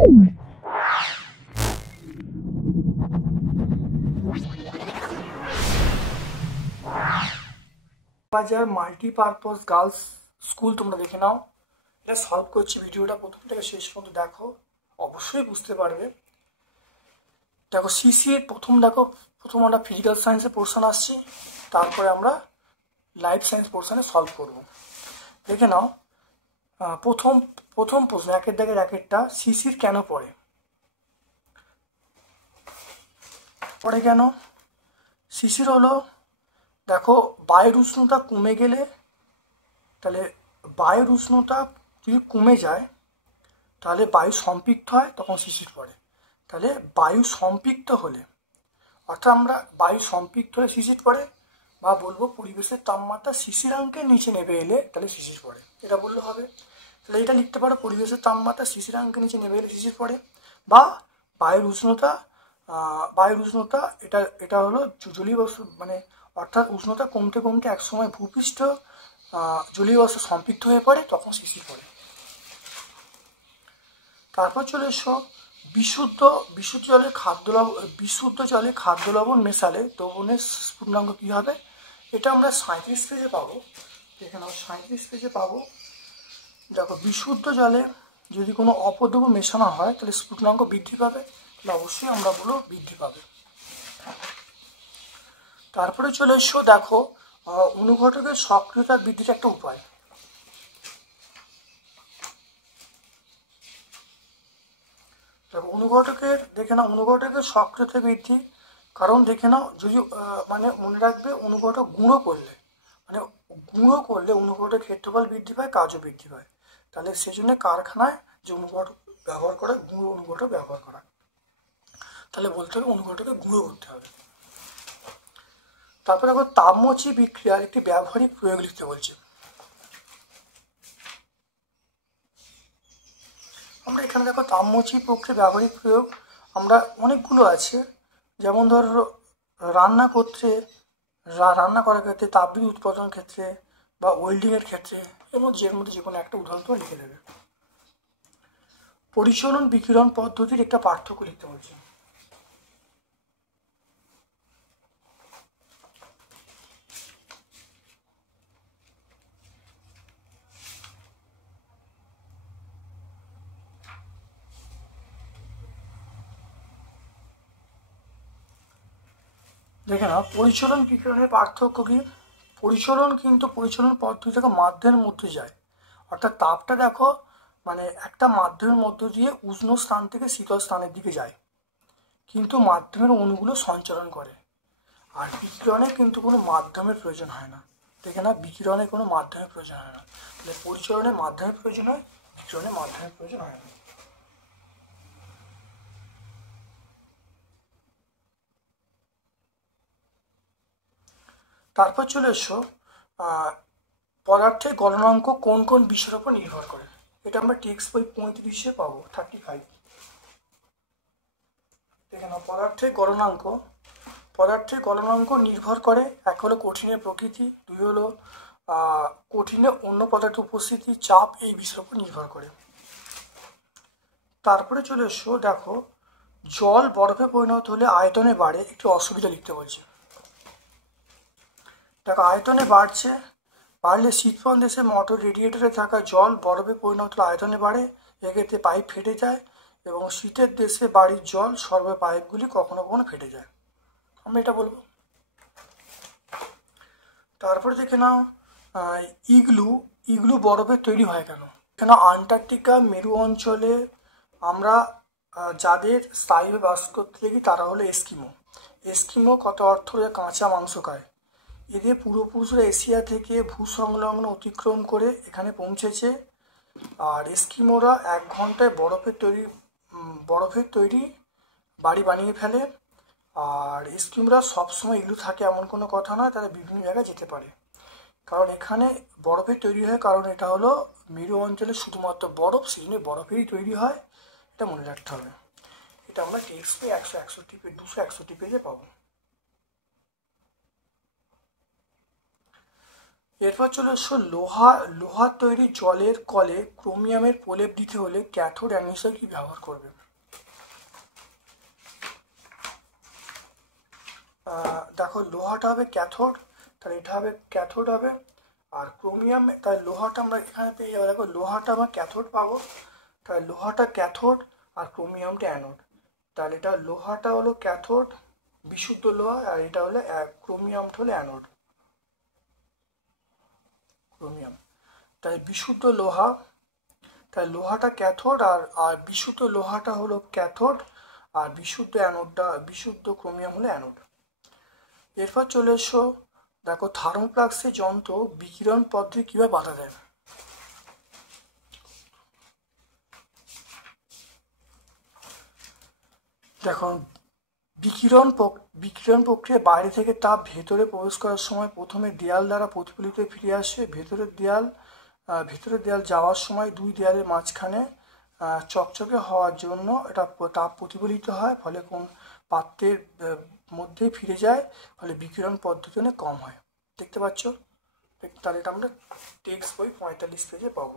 বাজার multipurpose girls school তোমরা দেখে নাও। এটা সলভ করছি, ভিডিওটা প্রথম থেকে শেষ পর্যন্ত দেখো, অবশ্যই বুঝতে পারবে। দেখো সিসি এর প্রথম আমরা ফিজিক্যাল সায়েন্সের পোর্শন আসছি, তারপরে আমরা লাইফ সায়েন্স পোর্শনে সলভ করব। দেখে নাও, প্রথম প্রশ্ন, একের দাগের একেরটা, শিশির কেন পড়ে কেন? শিশির হলো, দেখো বায়ুর উষ্ণতা কমে গেলে, তাহলে বায়ুর উষ্ণতা যদি কমে যায় তাহলে বায়ু সম্পৃক্ত হয়, তখন শিশির পড়ে। তাহলে বায়ু সম্পৃক্ত হলে, অর্থাৎ আমরা বায়ু সম্পৃক্ত হলে শিশির পড়ে, বা বলবো পরিবেশের তাপমাত্রা শিশিরাঙ্কের নিচে নেমে এলে তাহলে শিশির পড়ে, এটা বললে হবে। তাহলে এটা লিখতে পারো, পরিবেশের তাপমাত্রা শিশিরাঙ্কের নিচে নেমে এলে শিশির পড়ে, বা বায়ুর উষ্ণতা এটা হলো জলীয় বস্তু, মানে অর্থাৎ উষ্ণতা কমতে কমতে একসময় ভূপৃষ্ঠ জলীয় বস্তু সম্পৃক্ত হয়ে পড়ে, তখন শিশির পড়ে। তারপর চলে এসো, বিশুদ্ধ জলে খাদ্য লবণ মেশালে দ্রবণের স্ফুটনাঙ্ক কী হবে? এটা আমরা 37 পেজে পাবো। এখানে 37 পেজে পাবো। দেখো, বিশুদ্ধ জলে যদি কোনো অপদ্রব্য মেশানো হয় তাহলে স্ফুটনাঙ্ক বৃদ্ধি পাবে, তাহলে অবশ্যই আমরা বলবো বৃদ্ধি পাবে। তারপরে চলে এসো, দেখো অনুঘটকের সক্রিয়তা বৃদ্ধির একটা উপায়। দেখো অনুঘটকের সক্রিয়তা বৃদ্ধি, কারণ দেখে নাও, যদি মানে মনে রাখবে, অনুঘটক গুঁড়ো করলে অনুঘটক ক্ষেত্রফল বৃদ্ধি পায়, কাজও বৃদ্ধি পায়। তাহলে সেই জন্য কারখানায় যে অনুঘটক ব্যবহার করে, গুঁড়ো অনুঘটক ব্যবহার করা, তাহলে বলতে হবে অনুঘটকে গুঁড়ো করতে হবে। তারপরে দেখো, তাপমোচী বিক্রিয়ার একটি ব্যবহারিক প্রয়োগ লিখতে বলছে। আমরা এখানে দেখো, তাপমোচী প্রক্রিয়া ব্যবহারিক প্রয়োগ আমরা অনেকগুলো আছে, যেমন ধরো রান্না করার ক্ষেত্রে, তাপবিদ্যুৎ উৎপাদনের ক্ষেত্রে, বা ওয়েল্ডিংয়ের ক্ষেত্রে, এর মধ্যে যে কোনো একটা উদাহরণ তো লিখে দেবে। পরিচলন বিকিরণ পদ্ধতির একটা পার্থক্য লিখতে বলছে। দেখে নাও, পরিচলন বিকিরণের পার্থক্য কি? পরিচলন পদ্ধতি থেকে মাধ্যমের মধ্যে যায়, অর্থাৎ তাপটা দেখো, মানে একটা মাধ্যমের মধ্য দিয়ে উষ্ণ স্থান থেকে শীতল স্থানের দিকে যায়, কিন্তু মাধ্যমের অণুগুলো সঞ্চালন করে। আর বিকিরণে কিন্তু কোনো মাধ্যমের প্রয়োজন হয় না। দেখে না, বিকিরণে কোনো মাধ্যমের প্রয়োজন হয় না, তাহলে পরিচলনে মাধ্যমের প্রয়োজন হয়, বিকিরণে মাধ্যমের প্রয়োজন হয় না। তারপর চলে এসো, পদার্থের গলনাঙ্ক কোন কোন বিষয়ের উপর নির্ভর করে? এটা আমরা টেক্সট বই 35-এ পাবো, 35। দেখে নাও, পদার্থের গলনাঙ্ক নির্ভর করে, এক হলো কঠিনের প্রকৃতি, দুই হলো কঠিনে অন্য পদার্থের উপস্থিতি, চাপ, এই বিষয়ের উপর নির্ভর করে। তারপরে চলে এসো, দেখো জল বরফে পরিণত হলে আয়তনে বাড়ে, একটি অসুবিধা লিখতে বলছে। দেখো, আয়তনে বাড়লে শীতল দেশে মোটর রেডিয়েটরে থাকা জল বরফে পরিণত হলে আয়তনে বাড়ে, এক্ষেত্রে পাইপ ফেটে যায়, এবং শীতের দেশে বাড়ির জল সরবরাহ পাইপগুলি কখনো কখনো ফেটে যায়, আমরা এটা বলবো। তারপরে দেখে নাও, ইগলু বরফে তৈরি হয় কেন? কেন আন্টার্কটিকা মেরু অঞ্চলে আমরা যাদের স্থায়ীভাবে বাস করতে দেখি তারা হলো এস্কিমো কত অর্থ কাঁচা মাংস খায়। এদের পূর্বপুরুষরা এশিয়া থেকে ভূসংলগ্ন অতিক্রম করে এখানে পৌঁছেছে, আর এস্কিমোরা 1 ঘন্টায় বরফের তৈরি বাড়ি বানিয়ে ফেলে। আর এস্কিমোরা সবসময় ইগলু থাকে এমন কোনো কথা নয়, তারা বিভিন্ন জায়গায় যেতে পারে, কারণ এখানে বরফের তৈরি হয়, কারণ এটা হলো মেরু অঞ্চলে শুধুমাত্র বরফ, সেই জন্য বরফেরই তৈরি হয়, এটা মনে রাখতে হবে। এটা আমরা টেক্সট বই 261 পেজে পাবো। এরপর চলে এসো লোহার তৈরি জলের কলে ক্রোমিয়ামের প্রলেপ দিতে হলে ক্যাথোড অ্যানোড কি ব্যবহার করবে? দেখো লোহাটা হবে ক্যাথোড, তাহলে এটা হবে ক্যাথোড হবে। আর ক্রোমিয়াম, তাই লোহাটা আমরা এখানে পেয়ে যাবো, দেখো লোহাটা আমরা ক্যাথোড পাবো, তাহলে লোহাটা ক্যাথোড আর ক্রোমিয়ামটা অ্যানোড। তাহলে এটা লোহাটা হলো ক্যাথোড বিশুদ্ধ লোহা, আর এটা হলো ক্রোমিয়ামটা হলো অ্যানোড। ক্রোমিয়াম তাই বিশুদ্ধ লোহা, তাই লোহাটা ক্যাথোড আর বিশুদ্ধ লোহাটা হলো ক্যাথোড, আর বিশুদ্ধ ক্রোমিয়াম হলো অ্যানোড। এরপর চলে এসো, দেখো থার্মোপ্লাক্সের যন্ত্র বিকিরণ পদ্ধতি কিভাবে বাধা দেয়? দেখো বিকিরণ প্রক্রিয়া বাইরে থেকে তাপ ভেতরে প্রবেশ করার সময় প্রথমে দেয়াল দ্বারা প্রতিফলিত ফিরে আসে। ভেতরের দেয়াল যাওয়ার সময় দুই দেয়ালের মাঝখানে চকচকে হওয়ার জন্য এটা তাপ প্রতিফলিত হয়, ফলে কোন পাত্রের মধ্যে ফিরে যায়, ফলে বিকিরণ পদ্ধতি অনেক কম হয়। দেখতে পাচ্ছ? তাহলে এটা আমরা টেক্সট বই 45 পেজে পাবো।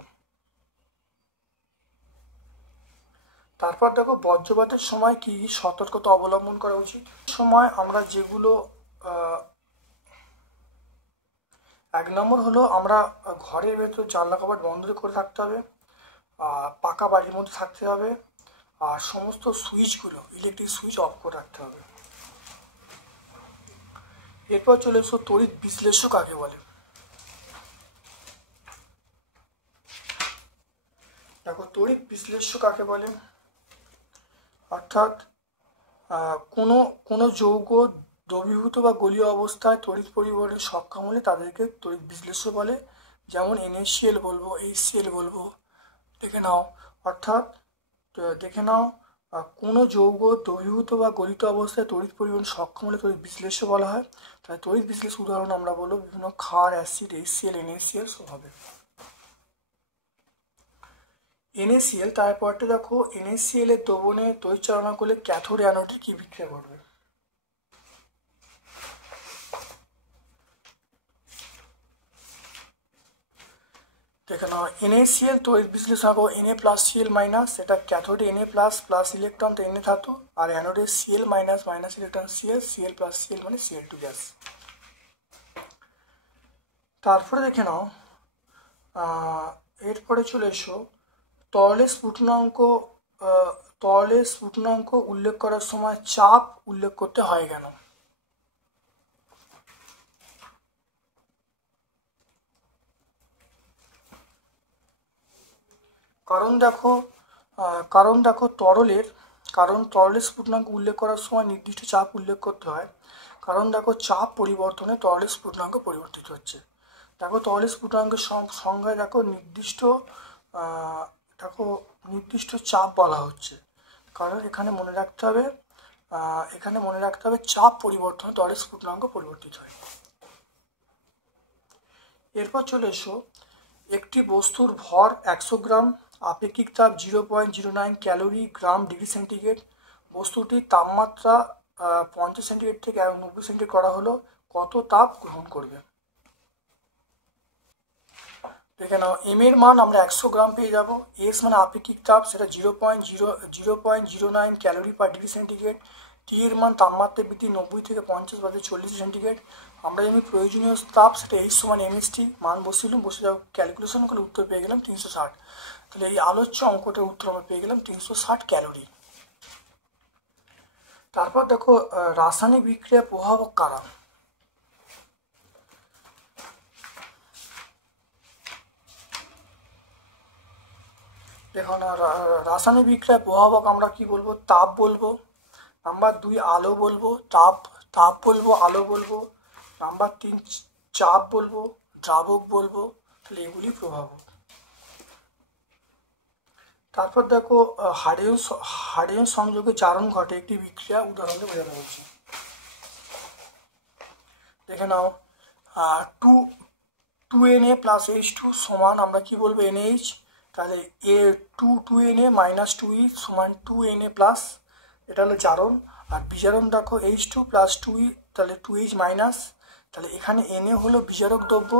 তারপর দেখো বজ্রপাতের সময় কি সতর্কতা অবলম্বন করা উচিত? সময় আমরা যেগুলো, 1 নম্বর হলো আমরা ঘরের ভেতর জানলা কপাট বন্ধ করে থাকতে হবে, পাকা বাড়ির মধ্যে থাকতে হবে, আর সমস্ত সুইচগুলো ইলেকট্রিক সুইচ অফ করে রাখতে হবে। এরপর চলে এসো তড়িৎ বিশ্লেষ্য কাকে বলে? দেখো তড়িৎ বিশ্লেষ্য কাকে বলে, অর্থাৎ কোনো যৌগ দ্রবীভূত বা গলীয় অবস্থায় তড়িৎ পরিবহনে সক্ষম হলে তাদেরকে তড়িৎ বিশ্লেষ্য বলে। যেমন NaCl বলবো, HCl বলবো, দেখে নাও। অর্থাৎ দেখে নাও, কোনো যৌগ দ্রবীভূত বা গলিত অবস্থায় তড়িৎ পরিবহন সক্ষম হলে তড়িৎ বিশ্লেষ্য বলা হয়। তাই তড়িৎ বিশ্লেষ্য উদাহরণ আমরা বলবো বিভিন্ন ক্ষার, অ্যাসিড, HCl, NaCl সব হবে। NaCl, তারপরটা দেখো NaCl এর দ্রবণে তড়িৎ চালনা করলে ক্যাথোড অ্যানোডে কি বিক্রিয়া ঘটবে? দেখে নাও, NaCl তড়িৎ বিশ্লেষণ হবে Na+Cl-, এটা ক্যাথোডে Na++ ইলেকট্রন, তো Na ধাতু, আর অ্যানোডে Cl- ইলেকট্রন Cl+Cl মানে Cl2 গ্যাস। তারপরে দেখে নাও, এরপরে চলে এসো তরলে স্ফুটনাঙ্ক উল্লেখ করার সময় চাপ উল্লেখ করতে হয় কেন? কারণ দেখো তরলের স্ফুটনাঙ্ক উল্লেখ করার সময় নির্দিষ্ট চাপ উল্লেখ করতে হয়। কারণ দেখো চাপ পরিবর্তনে তরলের স্ফুটনাঙ্ক পরিবর্তিত হচ্ছে। দেখো তরলের স্ফুটনাঙ্কের সংজ্ঞায় দেখো নির্দিষ্ট চাপ বলা হচ্ছে, কারণ এখানে মনে রাখতে হবে চাপ পরিবর্তনে তরলের স্ফুটনাঙ্ক পরিবর্তিত হয়। এরপর চলে এসো, একটি বস্তুর ভর 100 গ্রাম, আপেক্ষিক তাপ 0.09 ক্যালোরি গ্রাম ডিগ্রি সেন্টিগ্রেড, বস্তুটির তাপমাত্রা 50 সেন্টিগ্রেড থেকে 90 সেন্টিগ্রেড করা হলো, কত তাপ গ্রহণ করবে? দেখে নাও, এম এর মান আমরা 100 গ্রাম পেয়ে যাব, এস মানে আপেক্ষিক তাপ, সেটা 0.09 ক্যালোরি পার ডিগ্রি সেন্টিগ্রেড, টি এর মান তাপমাত্রা বৃদ্ধি 90 থেকে 50 বা 40 সেন্টিগ্রেড। আমরা জানি প্রয়োজনীয় তাপ, সেটা H সমান mst, মান বসে যাও, ক্যালকুলেশন করে উত্তর পেয়ে গেলাম 360। তাহলে এই আলোচ্য অঙ্কটার উত্তর আমরা পেয়ে গেলাম 360 ক্যালোরি। তারপর দেখো রাসায়নিক বিক্রিয়া প্রভাবক কারা? দেখো না, রাসায়নিক বিক্রিয়া প্রভাবক আমরা কি বলবো? তাপ বলবো। নাম্বার 2 আলো বলবো, তাপ বলবো, আলো বলবো। নাম্বার 3 চাপ বলবো, দ্রাবক বলবো। তাহলে এগুলি প্রভাবক। তারপর দেখো হাইড্রোজেন সংযোগে জারণ ঘটে একটি বিক্রিয়া, উদাহরণে বোঝানো হয়েছে। দেখে নাও, 2Na+H2 সমান আমরা কি বলবো? NH। তাহলে 2Na-2E সমান 2Na+, এটা হলো জারণ। আর বিজারণ দেখো H2+2E, তাহলে 2H-, তাহলে এখানে Na হলো বিজারক দ্রব্য,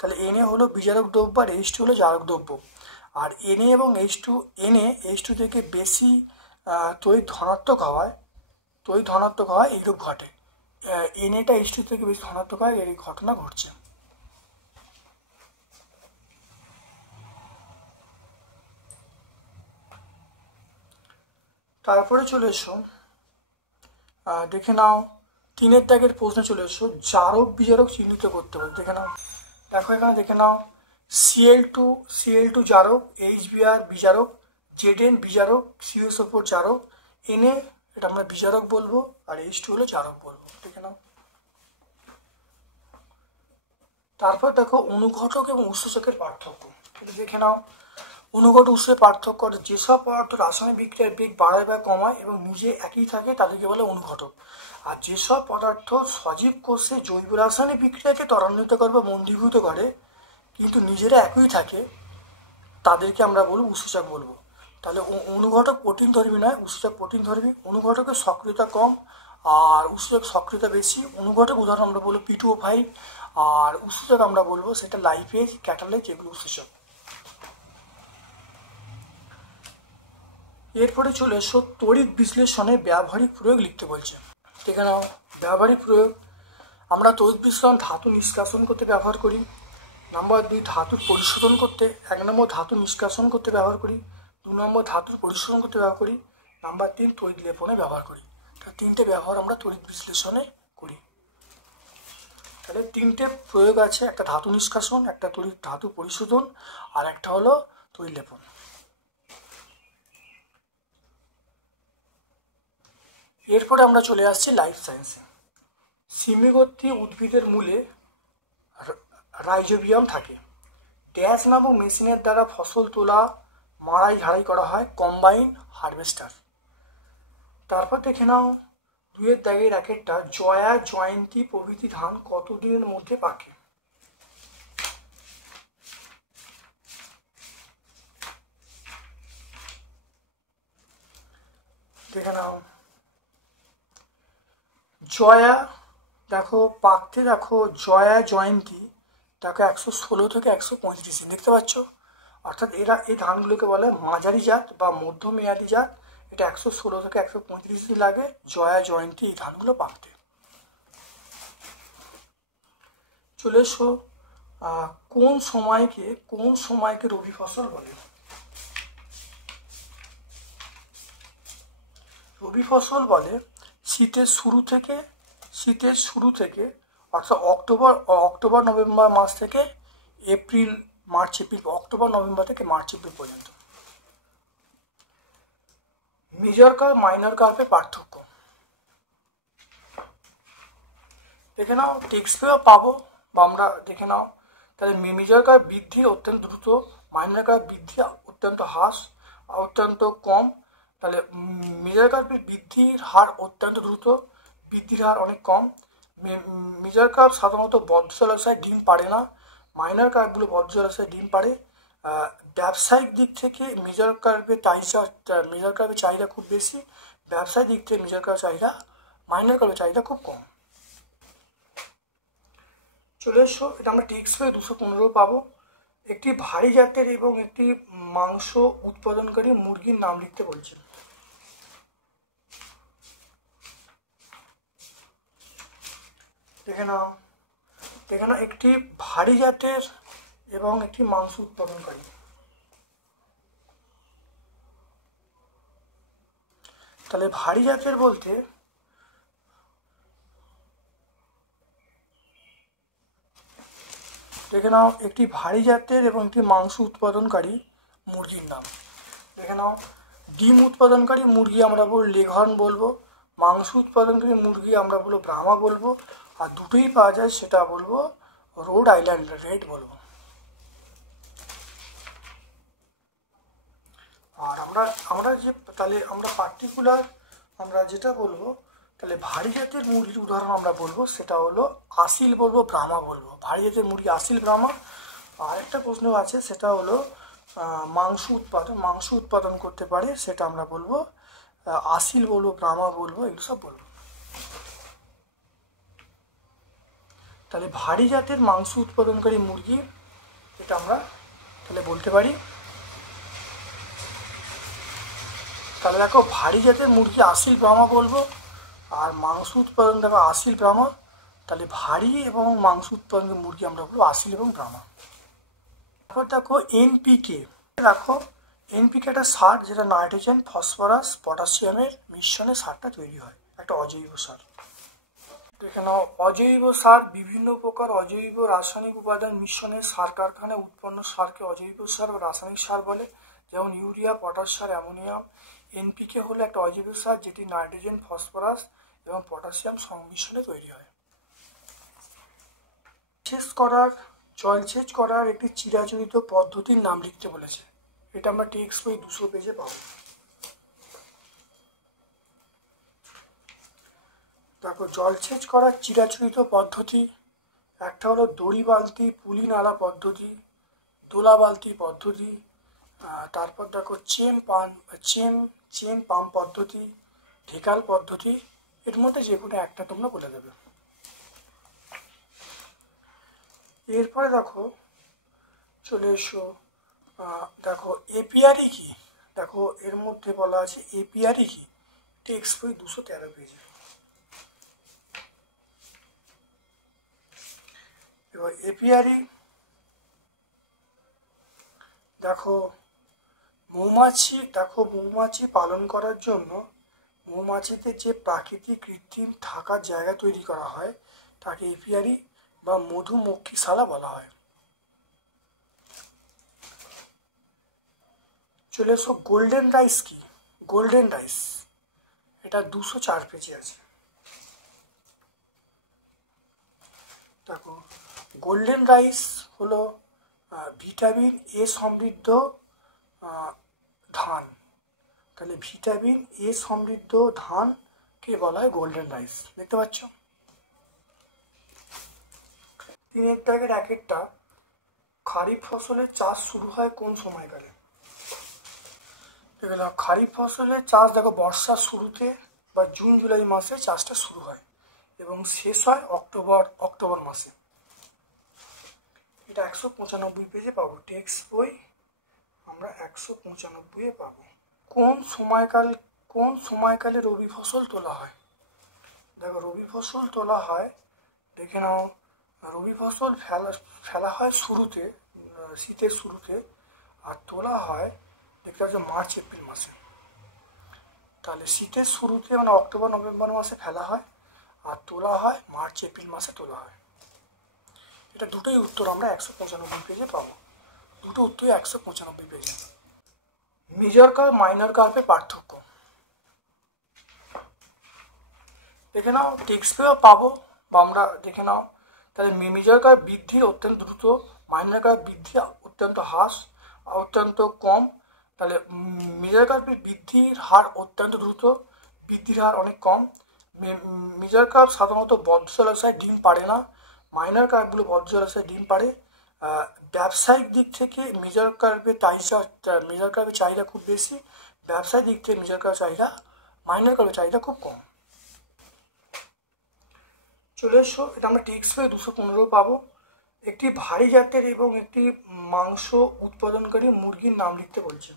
তাহলে Na হলো বিজারক দ্রব্য আর H2 হলো জারক দ্রব্য। আর Na এবং H2 থেকে বেশি তড়িৎ ধনাত্মক হওয়ায় এইরূপ ঘটে। Naটা H2 থেকে বেশি ধনাত্মক হয়, এই ঘটনা ঘটছে। তারপরে চলে এসো, দেখে নাও 3 দাগের প্রশ্নে চলে এসো, জারক বিজারক চিহ্নিত করতে হবে। দেখে নাও, দেখো এখানে দেখে নাও, Cl2 জারক, HBr বিজারক, Zn বিজারক, CSO4 জারক, Na এটা আমরা বিজারক বলবো আর H2 হলো জারক বলবো। দেখে নাও। তারপর দেখো অনুঘটক এবং উৎসেচকের পার্থক্য। দেখে নাও, অনুঘটক উৎসের পার্থক্য, যেসব পদার্থ রাসায়নিক বিক্রিয়ার বেগ বাড়ায় বা কমায় এবং নিজে একই থাকে তাদেরকে বলে অনুঘটক। আর যেসব পদার্থ সজীব কোষে জৈব রাসায়নিক বিক্রিয়াকে ত্বরান্বিত করে বা মন্দীভূত করে কিন্তু নিজেরা একই থাকে তাদেরকে আমরা বলবো উৎসেচক বলবো। তাহলে অনুঘটক প্রোটিন ধর্মী নয়, উৎসেচক প্রোটিন ধর্মী। অনুঘটকের সক্রিয়তা কম আর উৎসেচক সক্রিয়তা বেশি। অনুঘটক উদাহরণ আমরা বলবো P2O5 আর উৎসেচক আমরা বলবো সেটা লাইপেজ, ক্যাটালেজ, এগুলো উৎসেচক। এরপরে চলে এসো তড়িৎ বিশ্লেষণে ব্যবহারিক প্রয়োগ লিখতে বলছে। দেখে নাও, ব্যবহারিক প্রয়োগ, আমরা তড়িৎ বিশ্লেষণ ধাতু নিষ্কাশন করতে ব্যবহার করি। নাম্বার 2, ধাতুর পরিশোধন করতে। 1 নম্বর ধাতু নিষ্কাশন করতে ব্যবহার করি। 2 নম্বর ধাতুর পরিশোধন করতে ব্যবহার করি। নাম্বার 3, তড়িৎ লেপনে ব্যবহার করি। তাহলে 3টে ব্যবহার আমরা তড়িৎ বিশ্লেষণে করি। তাহলে 3টে প্রয়োগ আছে, একটা ধাতু নিষ্কাশন, একটা ধাতু পরিশোধন আর একটা হলো তড়িৎ লেপন। এরপরে আমরা চলে আসছি লাইফ সায়েন্সে। সিমিগর্তি উদ্ভিদের মূলে রাইজোবিয়াম থাকে। ড্যাশ নামক মেশিনের দ্বারা ফসল তোলা, মাড়াই ঝাড়াই করা হয়, কম্বাইন হারভেস্টার। তারপর দেখে নাও 2 দাগের একটা, জয়া, জয়ন্তী প্রভৃতি ধান কত দিনের মধ্যে পাকে? দেখে নাও, জয়া দেখো পাকতে, দেখো জয়া জয়ন্তী দেখো 116 থেকে 135 দিন, দেখতে পাচ্ছ। অর্থাৎ এই ধানগুলোকে বলে মাঝারি জাত বা মধ্যমেয়াদী জাত। এটা 116 থেকে 135 দিন লাগে জয়া জয়ন্তী এই ধানগুলো পাকতে। চলে এসো, কোন সময়কে রবি ফসল বলে? রবি ফসল বলে শীতের শুরু থেকে অর্থাৎ অক্টোবর নভেম্বর মাস থেকে অক্টোবর নভেম্বর থেকে মার্চ এপ্রিল পর্যন্ত। মেজর কার্ভ মাইনর কার্ভের পার্থক্য দেখে নাও, টেক্সট বইও পাবো বা আমরা দেখে নাও। তাহলে মেজর কার্ভ বৃদ্ধি অত্যন্ত দ্রুত, মাইনর কার্ভ বৃদ্ধি অত্যন্ত কম। তাহলে মেজর কার্ভের বৃদ্ধির হার অত্যন্ত দ্রুত, বৃদ্ধির হার অনেক কম। মেজর কার্ভ সাধারণত বদ্ধ জলাশয়ে ডিম পাড়ে না, মাইনর কার্ভগুলো বদ্ধ জলাশয়ে ডিম পাড়ে। ব্যবসায়িক দিক থেকে মেজর কার্ভের চাহিদা খুব বেশি, ব্যবসায়িক দিক থেকে মাইনর কার্ভের চাহিদা খুব কম। চলে এসো, এটা আমরা টেক্সট বই 215 পাবো। একটি ভারী জাতের এবং একটি মাংস উৎপাদনকারী মুরগির নাম লিখতে বলছেন। দেখে নাও, একটি ভারী জাতের এবং একটি মাংস উৎপাদনকারী। তাহলে ভারী জাতের বলতে দেখে নাও, একটি ভারী জাতের এবং একটি মাংস উৎপাদনকারী মুরগির নাম। দেখে নাও, ডিম উৎপাদনকারী মুরগি আমরা বলবো লেঘর্ন বলবো, মাংস উৎপাদনকারী মুরগি আমরা বলবো ব্রাহ্মা বলবো, আর দুটোই পাওয়া যায় সেটা বলবো রোড আইল্যান্ড রেড বলবো। আর আমরা পার্টিকুলার আমরা যেটা বলবো, তাহলে ভারী জাতের মুরগির উদাহরণ আমরা বলবো সেটা হলো আসিল বলবো, ব্রাহ্মা বলবো। ভারী জাতের মুরগি আসিল, ব্রাহ্মা। আর একটা প্রশ্ন আছে সেটা হলো মাংস উৎপাদন করতে পারে, সেটা আমরা বলবো আসিল বলবো, ব্রাহ্মা বলবো, এগুলো সব বলবো। তাহলে ভারী জাতের মাংস উৎপাদনকারী মুরগি এটা আমরা তাহলে বলতে পারি। তাহলে দেখো ভারী জাতের মুরগি আসিল ব্রাহ্মা বলবো, আর মাংস উৎপাদন দেখো আসিল ব্রাহ্মা। তাহলে ভারী এবং মাংস উৎপাদনের মুরগি আমরা বলবো আসিল এবং ব্রাহ্মা। তারপর দেখো এনপিকে। দেখো এনপিকে একটা সার, যেটা নাইট্রোজেন, ফসফরাস, পটাশিয়ামের মিশ্রণে সারটা তৈরি হয়, একটা অজৈব সার। দেখে নাও, অজৈব সার বিভিন্ন প্রকার অজৈব রাসায়নিক উপাদান মিশ্রণে সার কারখানায় উৎপন্ন সারকে অজৈব সার বা রাসায়নিক সার বলে, যেমন ইউরিয়া, পটাশ সার, অ্যামোনিয়াম। এনপিকে হলো একটা অজৈব সার যেটি নাইট্রোজেন, ফসফরাস এবং পটাশিয়াম সংমিশ্রণে তৈরি হয়। জলসেচ করার একটি চিরাচরিত পদ্ধতির নাম লিখতে বলেছে। এটা আমরা টেক্সট বই 200 পেজে পাবো। দেখো জলসেচ করার চিরাচরিত পদ্ধতি একটা হলো দড়ি বালতি পুলি নালা পদ্ধতি, দোলা বালতি পদ্ধতি, তারপর দেখো চেন পাম্প পদ্ধতি, ঢেকাল পদ্ধতি। এর মধ্যে যে কোনো একটা তোমরা বলে দেবে। এরপরে দেখো চলে এসো, দেখো এপিআরই কি। দেখো এর মধ্যে বলা আছে এপিআরই কি, টেক্সট বই 213 পেজে। এবার এপিআরই দেখো মৌমাছি পালন করার জন্য মৌমাছিতে যে প্রাকৃতিক কৃত্রিম থাকার জায়গা তৈরি করা হয় তাকে এপিআরই বা মধুমক্ষিশালা বলা হয়। চলে এসো গোল্ডেন রাইস কি। গোল্ডেন রাইস এটা 204 পেজে আছে। দেখো গোল্ডেন রাইস হলো ভিটামিন এ সমৃদ্ধ ধান। তাহলে ভিটামিন এ সমৃদ্ধ ধানকে বলা হয় গোল্ডেন রাইস। দেখতে পাচ্ছ 3 এক একটা। খারিফ ফসলের চাষ শুরু হয় কোন সময়কালে? দেখলাম খারিফ ফসলের চাষ দেখো বর্ষার শুরুতে বা জুন জুলাই মাসে চাষটা শুরু হয় এবং শেষ হয় অক্টোবর মাসে। এটা 195 পেজে পাবো, টেক্সট বই আমরা 195-এ পাবো। কোন সময়কালে রবি ফসল তোলা হয়? দেখো রবি ফসল তোলা হয়, দেখে নাও, রবি ফসল ফেলা হয় শুরুতে, শীতের শুরুতে, আর তোলা হয় দেখতে পাচ্ছ মার্চ এপ্রিল মাসে। তাহলে শীতের শুরুতে মানে অক্টোবর নভেম্বর মাসে ফেলা হয় আর তোলা হয় মার্চ এপ্রিল মাসে তোলা হয়। এটা দুটোই উত্তর আমরা 195 পেজে পাবো, দুটো উত্তরই 195 পেজে। মেজর কার্ভ মাইনর কার্ভের পার্থক্য দেখে নাও, টেক্সট বইও পাবো বা আমরা দেখে নাও। তাহলে মেজর কার্ভ বৃদ্ধি অত্যন্ত দ্রুত, মাইনর কার্ভ বৃদ্ধি অত্যন্ত অত্যন্ত কম। তাহলে মেজর কার্ভের বৃদ্ধির হার অত্যন্ত দ্রুত, বৃদ্ধির হার অনেক কম। মেজর কার্ভ সাধারণত বদ্ধ জলাশয়ে ডিম পাড়ে না, মাইনর কার্ভগুলো বদ্ধ জলাশয়ে ডিম পাড়ে। ব্যবসায়িক দিক থেকে মেজর কার্ভের চাহিদা খুব বেশি, ব্যবসায়িক দিক থেকে মাইনর কার্ভের চাহিদা খুব কম। চলে এসো, এটা আমরা টেক্সট বই 215 পাবো। একটি ভারী জাতের এবং একটি মাংস উৎপাদনকারী মুরগির নাম লিখতে বলছে।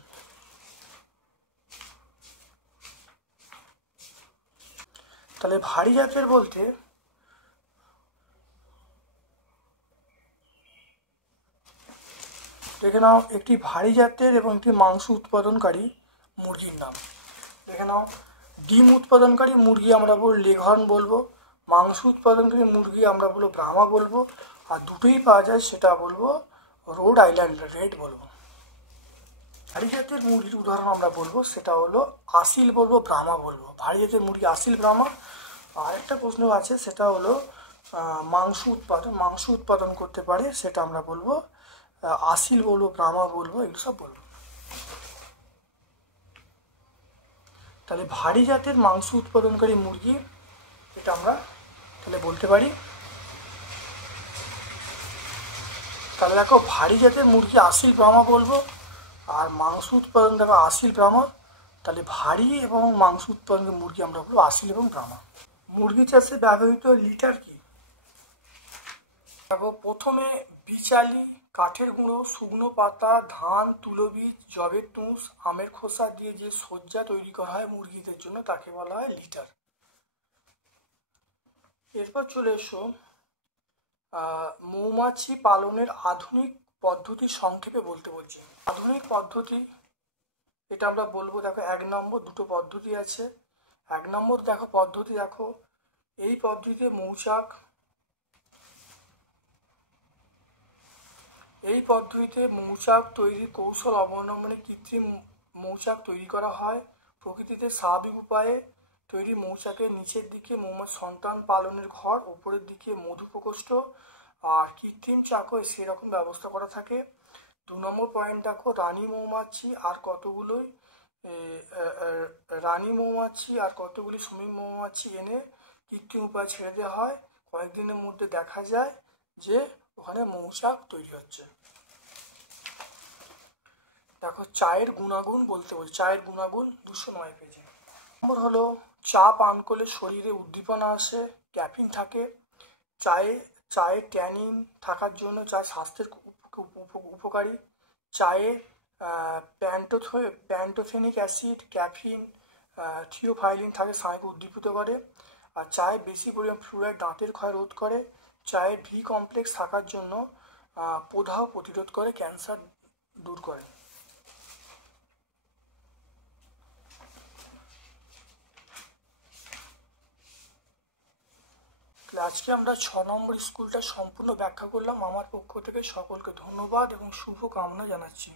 তাহলে ভারী জাতের বলতে দেখে নাও, একটি ভারী জাতের এবং একটি মাংস উৎপাদনকারী মুরগির নাম। দেখে নাও, ডিম উৎপাদনকারী মুরগি আমরা বলবো লেঘর্ন বলবো, মাংস উৎপাদনকারী মুরগি আমরা বলবো ব্রাহ্মা বলবো, আর দুটোই পাওয়া যায় সেটা বলবো রোড আইল্যান্ড রেড বলবো। ভারী জাতের মুরগির উদাহরণ আমরা বলবো সেটা হলো আসিল বলবো, ব্রাহ্মা বলবো। ভারী জাতের মুরগি আসিল, ব্রাহ্মা। আরেকটা প্রশ্ন আছে সেটা হলো মাংস উৎপাদন করতে পারে, সেটা আমরা বলবো আসিল বলবো, ব্রাহ্মা বলবো, এগুলো সব বলবো। তাহলে ভারী জাতের মাংস উৎপাদনকারী মুরগি এটা আমরা তাহলে বলতে পারি। তাহলে দেখো ভারী জাতের মুরগি আসিল, ব্রাহ্মা বলবো, আর মাংস উৎপাদন দেখো আসিল, ব্রাহ্মা। তাহলে ভারী এবং মাংস উৎপাদনের মুরগি আমরা বলবো আসিল এবং ব্রাহ্মা। মুরগি চাষে ব্যবহৃত লিটার কি? দেখো, প্রথমে বিচালি, কাঠের গুঁড়ো, শুকনো পাতা, ধান, তুলোবীজ, জবের তুষ, আমের খোসা দিয়ে যে সজ্জা তৈরি করা হয় মুরগিদের জন্য তাকে বলা হয় লিটার। এরপর চলে এসো মৌমাছি পালনের আধুনিক পদ্ধতি সংক্ষেপে বলতে বলছি। আধুনিক পদ্ধতি এটা আমরা বলবো। দেখো, 1 নম্বর, দুটো পদ্ধতি আছে। 1 নম্বর দেখো পদ্ধতি, দেখো এই পদ্ধতিতে মৌচাক তৈরির কৌশল অবলম্বনে কৃত্রিম মৌচাক তৈরি করা হয়। প্রকৃতিতে স্বাভাবিক উপায়ে তৈরি মৌচাকের নিচের দিকে মৌমাছি সন্তান পালনের ঘর, উপরের দিকে মধু প্রকোষ্ঠ, আর কৃত্রিম চাকও সেরকম ব্যবস্থা করা থাকে। 2 নম্বর পয়েন্ট দেখো, রানী মৌমাছি আর কতগুলি শ্রমিক মৌমাছি এনে কৃত্রিম উপায়ে ছেড়ে দেওয়া হয়। কয়েকদিনের মধ্যে দেখা যায় যে ওখানে মৌচাক তৈরি হচ্ছে। দেখো, চায়ের গুণাগুণ বলতে বলছি। চায়ের গুণাগুণ 209 পেজে। নম্বর হলো, চা পান করলে শরীরে উদ্দীপনা আসে, ক্যাফিন থাকে। চায়ে ট্যানিন থাকার জন্য চা স্বাস্থ্যের উপকারী। চায়ে প্যান্টোথেনিক অ্যাসিড, ক্যাফিন, থিওফাইলিন থাকে, স্নায়ুকে উদ্দীপিত করে। আর চায়ে বেশি পরিমাণ ফ্লুরাইড দাঁতের ক্ষয় রোধ করে। চায়ে ভি কমপ্লেক্স থাকার জন্য প্রদাহ প্রতিরোধ করে, ক্যান্সার দূর করে। আজকে আমরা 6 নম্বর স্কুলটা সম্পূর্ণ ব্যাখ্যা করলাম। আমার পক্ষ থেকে সকলকে ধন্যবাদ এবং শুভ কামনা জানাচ্ছি।